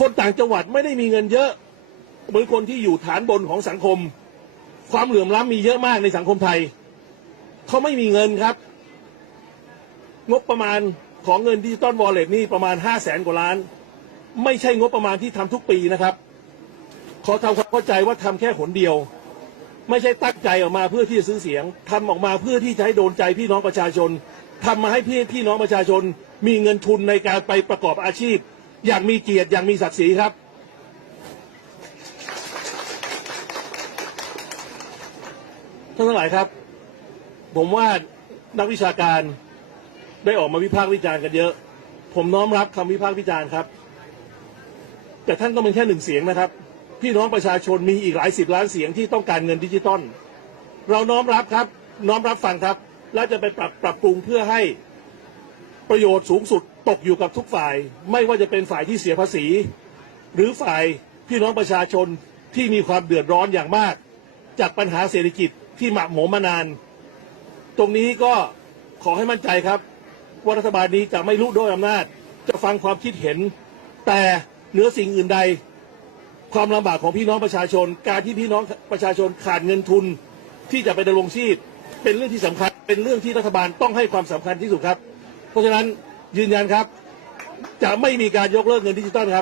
คนต่างจังหวัดไม่ได้มีเงินเยอะ เหมือนคนที่อยู่ฐานบนของสังคม ความเหลื่อมล้ำมีเยอะมากในสังคมไทย เขาไม่มีเงินครับ งบประมาณของเงินดิจิตอลวอลเล็ตนี่ประมาณห้าแสนกว่าล้าน ไม่ใช่งบประมาณที่ทำทุกปีนะครับขอทำความเข้าใจว่าทำแค่หนเดียว ไม่ใช่ตั้งใจออกมาเพื่อที่จะซื้อเสียงทำออกมาเพื่อที่จะให้โดนใจพี่น้องประชาชนทำมาให้พี่พี่น้องประชาชน มีเงินทุนในการไปประกอบอาชีพ อย่างมีเกียรติอย่างมีศักดิ์ศรีครับ ท่านทั้งหลายครับ ผมว่านักวิชาการได้ออกมาวิพากษ์วิจารณ์กันเยอะ ผมน้อมรับคำวิพากษ์วิจารณ์ครับ แต่ท่านต้องเป็นแค่หนึ่งเสียงนะครับ พี่น้องประชาชนมีอีกหลายสิบล้านเสียงที่ต้องการเงินดิจิตอลเราน้อมรับครับ น้อมรับฟังครับ แล้วจะไปปรับปรับปรุงเพื่อให้ประโยชน์สูงสุด ตกอยู่กับทุกฝ่าย ไม่ว่าจะเป็นฝ่ายที่เสียภาษี หรือฝ่ายพี่น้องประชาชนที่มีความเดือดร้อนอย่างมาก จากปัญหาเศรษฐกิจที่หมักหมมมานาน ตรงนี้ก็ขอให้มั่นใจครับ ว่ารัฐบาลนี้จะไม่ลุด้วยอำนาจ จะฟังความคิดเห็น แต่เหนือสิ่งอื่นใด ความลำบากของพี่น้องประชาชน การที่พี่น้องประชาชนขาดเงินทุน ที่จะไปดำรงชีพ เป็นเรื่องที่สำคัญเป็นเรื่องที่รัฐบาลต้องให้ความสำคัญที่สุดครับ เพราะฉะนั้น ยืนยันครับ จะไม่มีการยกเลิกเงินดิจิตอลครับ